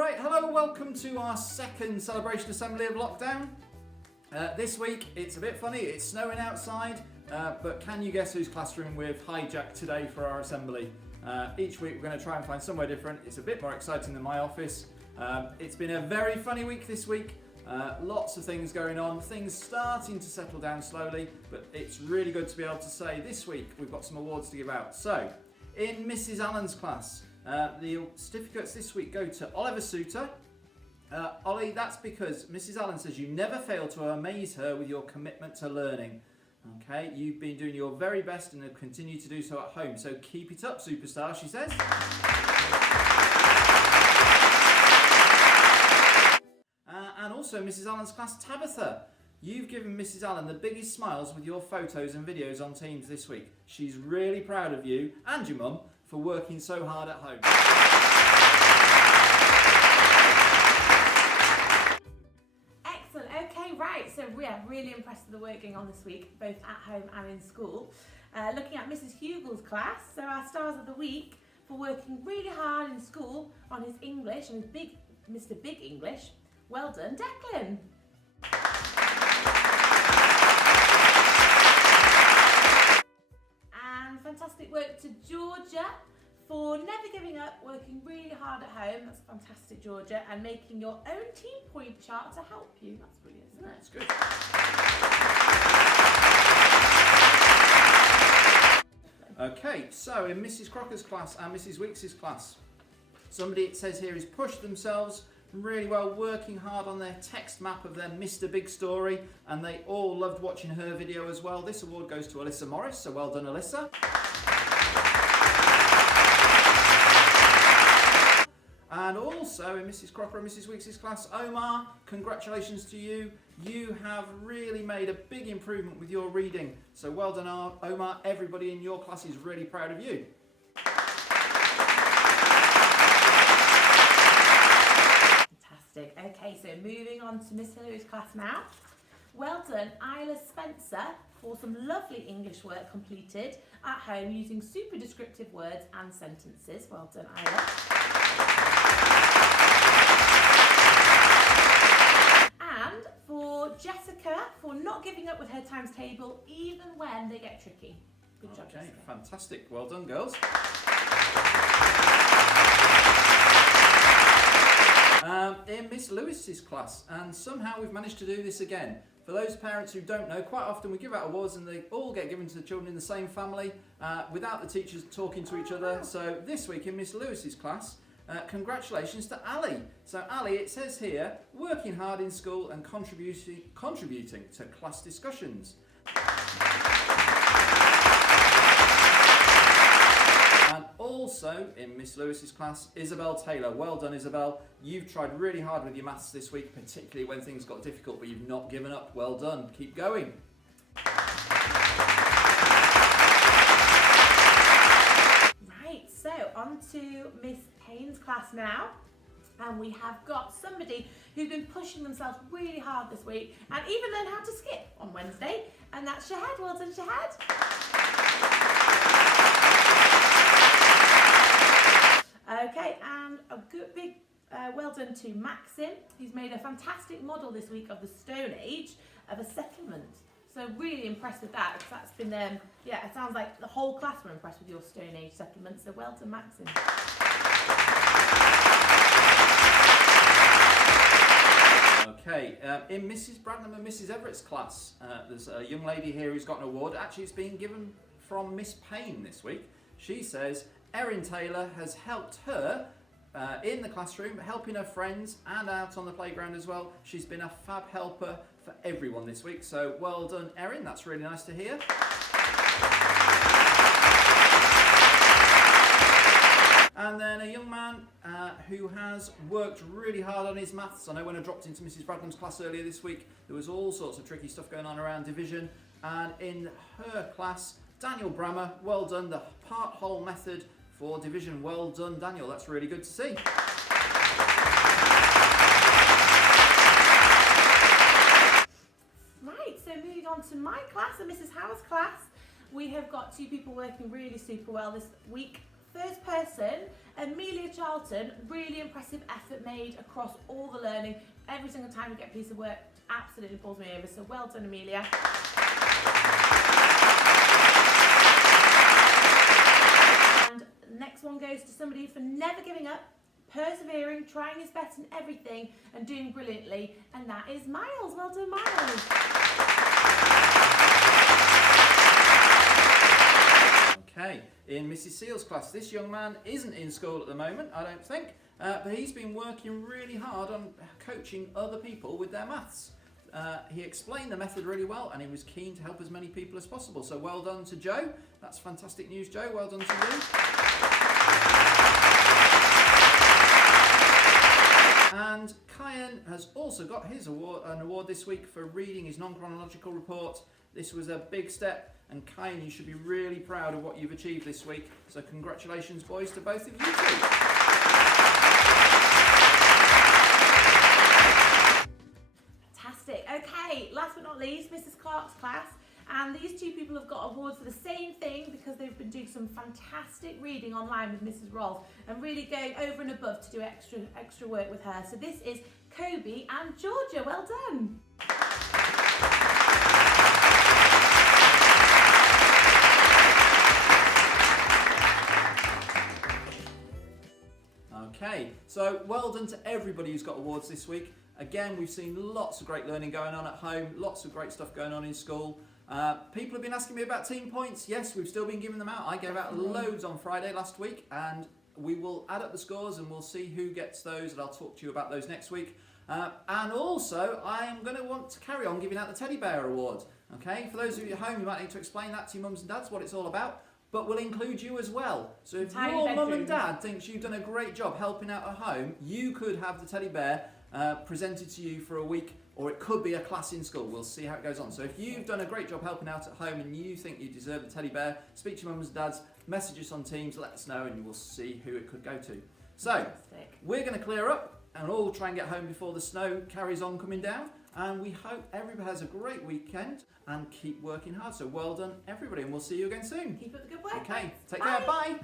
Right, hello, welcome to our second celebration assembly of lockdown. This week it's a bit funny, it's snowing outside, but can you guess whose classroom we've hijacked today for our assembly? Each week we're going to try and find somewhere different. It's a bit more exciting than my office. It's been a very funny week this week. Lots of things going on, things starting to settle down slowly, but it's really good to be able to say this week we've got some awards to give out. So, in Mrs. Allen's class, the certificates this week go to Oliver Suter. Ollie, that's because Mrs. Allen says you never fail to amaze her with your commitment to learning. Okay, you've been doing your very best and will continue to do so at home, so keep it up, superstar, she says. And also Mrs. Allen's class, Tabitha. You've given Mrs. Allen the biggest smiles with your photos and videos on Teams this week. She's really proud of you and your mum for working so hard at home. Excellent, okay, right, so we are really impressed with the work going on this week, both at home and in school. Looking at Mrs. Hugel's class, so our stars of the week for working really hard in school on his English and his Mr. Big English. Well done, Declan. And fantastic work to Georgia for never giving up, working really hard at home. That's fantastic, Georgia, and making your own team point chart to help you. That's brilliant, isn't it? That's good. Okay, so in Mrs. Crocker's class and Mrs. Weeks' class, somebody, it says here, has pushed themselves really well, working hard on their text map of their Mr. Big Story, and they all loved watching her video as well. This award goes to Alyssa Morris, so well done, Alyssa. And also in Mrs. Crocker and Mrs. Weeks' class, Omar, congratulations to you. You have really made a big improvement with your reading. So well done, Omar. Everybody in your class is really proud of you. Fantastic. Okay, so moving on to Miss Hillary's class now. Well done, Isla Spencer, for some lovely English work completed at home using super descriptive words and sentences. Well done, Isla. And for Jessica, for not giving up with her times table even when they get tricky. Good job, Okay, Jessica. fantastic. Well done, girls. In Miss Lewis's class, and somehow we've managed to do this again. For those parents who don't know, quite often we give out awards and they all get given to the children in the same family without the teachers talking to each other. So this week in Miss Lewis's class, congratulations to Ali. So Ali, it says here, working hard in school and contributing to class discussions. And also in Miss Lewis's class, Isabel Taylor. Well done, Isabel. You've tried really hard with your maths this week, particularly when things got difficult, but you've not given up. Well done. Keep going. Right, so on to Miss Payne's class now. And we have got somebody who's been pushing themselves really hard this week and even learned how to skip on Wednesday. And that's Shahad. Well done, Shahad. Okay, and a good big well done to Maxim, who's made a fantastic model this week of the Stone Age of a settlement. So really impressed with that, because that's been, yeah, it sounds like the whole class were impressed with your Stone Age settlement, so well done, Maxim. Okay, in Mrs. Bradnam and Mrs. Everett's class, there's a young lady here who's got an award. Actually, it's been given from Miss Payne this week. She says Erin Taylor has helped her in the classroom, helping her friends and out on the playground as well. She's been a fab helper for everyone this week, so well done, Erin. That's really nice to hear. And then a young man who has worked really hard on his maths. I know when I dropped into Mrs. Bradnam's class earlier this week, there was all sorts of tricky stuff going on around division. And in her class, Daniel Brammer, well done, the part-whole method for division. Well done, Daniel. That's really good to see. Right, so moving on to my class and Mrs. Howe's class, we have got two people working really super well this week First person, Amelia Charlton, really impressive effort made across all the learning. Every single time we get a piece of work, absolutely pulls me over, so well done, Amelia. And next one goes to somebody for never giving up, persevering, trying his best in everything and doing brilliantly, and that is Miles. Well done, Miles. Okay, in Mrs. Seal's class, this young man isn't in school at the moment, I don't think, but he's been working really hard on coaching other people with their maths. He explained the method really well and he was keen to help as many people as possible. So well done to Joe. That's fantastic news, Joe. Well done to you. And Kyan has also got his award, an award this week for reading his non-chronological report. This was a big step, and Kyan, you should be really proud of what you've achieved this week. So congratulations, boys, to both of you two. Fantastic. Okay, last but not least, Mrs. Clark's class. And these two people have got awards for the same thing because they've been doing some fantastic reading online with Mrs. Rolfe and really going over and above to do extra work with her. So this is Kobe and Georgia. Well done. Okay, so well done to everybody who's got awards this week. Again, we've seen lots of great learning going on at home, lots of great stuff going on in school. People have been asking me about team points. Yes, we've still been giving them out. I gave out loads on Friday last week, and we will add up the scores and we'll see who gets those, and I'll talk to you about those next week. And also, I am going to want to carry on giving out the Teddy Bear Award. Okay, for those of you at home, you might need to explain that to your mums and dads, what it's all about. But we'll include you as well. So if your mum and dad thinks you've done a great job helping out at home, you could have the teddy bear presented to you for a week, or it could be a class in school. We'll see how it goes on. So if you've done a great job helping out at home and you think you deserve the teddy bear, speak to your mums and dads, message us on Teams, let us know, and you will see who it could go to. So we're going to clear up and all try and get home before the snow carries on coming down. And we hope everybody has a great weekend and keep working hard. So well done, everybody, and we'll see you again soon. Keep up the good work. Okay, take care. Bye.